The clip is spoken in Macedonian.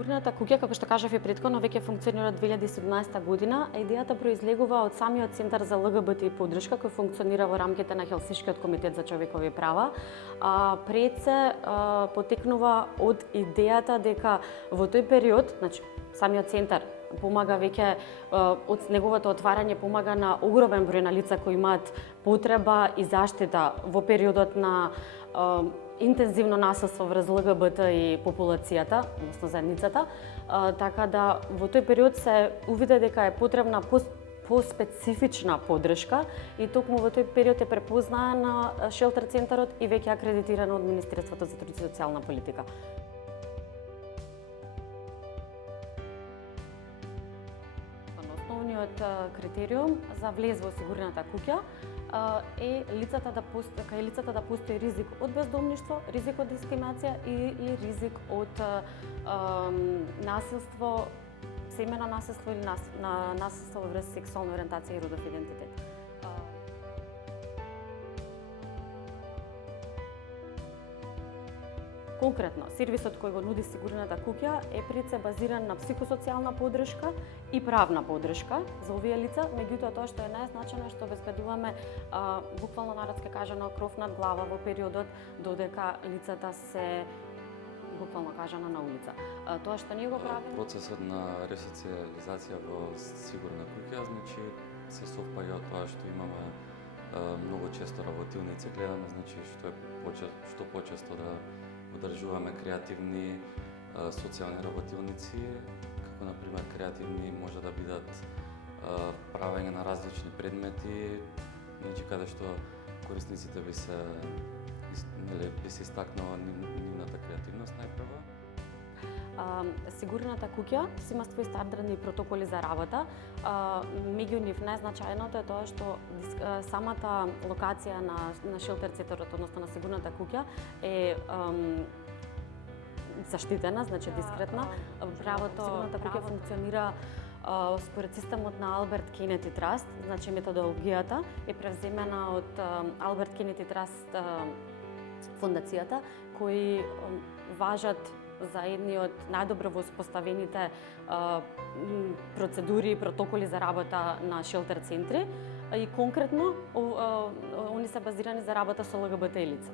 Сигурната куќа, како што кажав и претходно, веќе функционира од 2017 година. Идејата произлегува од самиот Центар за ЛГБТ и поддршка кој функционира во рамките на Хелсиншкиот комитет за човекови права. Пред се потекнува од идејата дека во тој период, значи самиот центар помага веќе од неговото отварање помага на огромен број на лица кои имаат потреба и заштита во периодот на интензивно насилство врз ЛГБТ и популацијата, односно заедницата, така да во тој период се увиде дека е потребна по-специфична поддршка и токму во тој период е препознаена шелтер центарот и веќе акредитирано од Министерството за труд и социјална политика. Основниот критериум за влез во сигурната куќа е лицата да постои ризик од бездомништво, ризик од дискриминација или ризик од насилство, семено насилство или насилство врз сексуална ориентација и родов идентитет. Конкретно, сервисот кој го нуди сигурната куќа е пред се базиран на психосоцијална поддршка и правна поддршка за овие лица, меѓутоа тоа што е најзначајно е што обезбедуваме буквално народски кажано кров над глава во периодот додека лицата се буквално кажано на улица. Тоа што ние го правиме, процесот на ресоциализација во сигурна куќа, значи се совпаѓа од тоа што имаме многу често работилници, гледаме значи што почесто да одржуваме креативни социјални работилници, како например креативни може да бидат правење на различни предмети, значи каде што корисниците би се истакнала нивната креативност најпрво. Сигурната куќа си има свои стандардни протоколи за работа. Меѓу нив најзначајното е тоа што самата локација на шелтер центарот, односно на сигурната куќа е заштитена, значи дискретна. Правото сигурната куќа функционира според системот на Алберт Кенеди Траст, значи методологијата е превземена од Алберт Кенеди Траст фондацијата, кои важат за едни од најдобро воспоставените процедури и протоколи за работа на шелтер центри и конкретно они се базирани за работа со ЛГБТ лица.